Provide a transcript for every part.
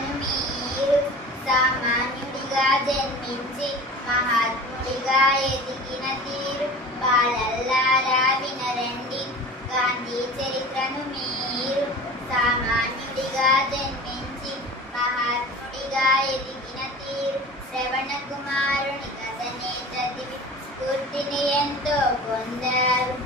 చరిత్రను మీరు సామాన్యుడిగా జన్మించి మహాత్ముడిగా ఎదిగిన తీరు బాలల్లారా వినరండి. గాంధీ చరిత్రను మీరు సామాన్యుడిగా జన్మించి మహాత్ముడిగా ఎదిగిన తీరు శ్రవణ కుమారుని కథనే చదివి స్ఫూర్తిని ఎంతో పొందారు.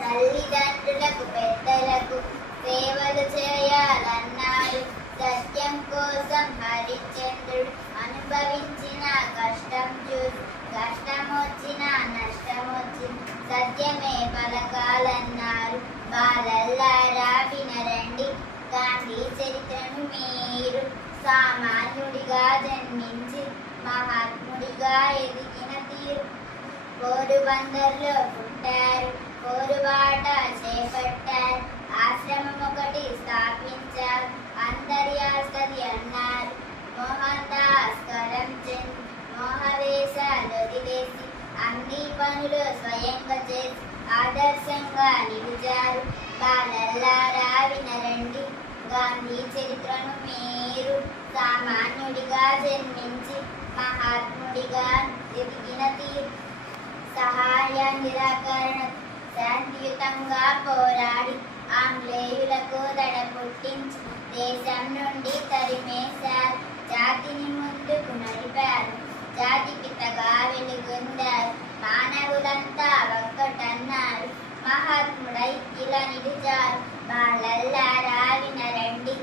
తల్లిదండ్రులకు పెద్దలకు సేవలు చేయాలన్నారు. సత్యం కోసం హరిశ్చంద్రుడు అనుభవించిన కష్టం చూసి కష్టమొచ్చినా నష్టమొచ్చిన సత్యమే పలకాలన్నారు. బాలల్లారా వినరండి. గాంధీ చరిత్రను మీరు సామాన్యుడిగా జన్మించి మహాత్ముడిగా ఎదిగిన తీరు పోరుబందర్లో పుట్టారు. పోరుబాట చేపట్టారు. ఆశ్రమం ఒకటి స్థాపించారు. అంతర్యాస్తది అన్నారు. మోహన్ దాస్ కరమ్చంద్ మోహవేశాలు వదిలేసి అన్ని పనులు స్వయంగా చేసి ఆదర్శంగా నిలిచారు. బాలల్లారా వినరండి. గాంధీ చరిత్రను మీరు సామాన్యుడిగా జన్మించి మహాత్ముడిగా ఎదిగిన తీరు సహాయ నిరాకరణ శాంతియుతంగా పోరాడి ఆంగ్లేయులకు దడ పుట్టించి దేశం నుండి తరిమేశారు. జాతిని ముందుకు నడిపారు. జాతి పితగా వెలుగొందారు. మానవులంతా ఒక్కటన్నారు. మహాత్ముడై ఇలా నిలిచారు. బాలల్లారా వినరండి.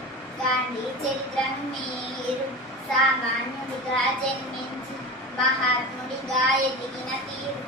గాంధీ చరిత్రను మీరు సామాన్యుడిగా జన్మించి మహాత్ముడిగా ఎదిగిన తీరు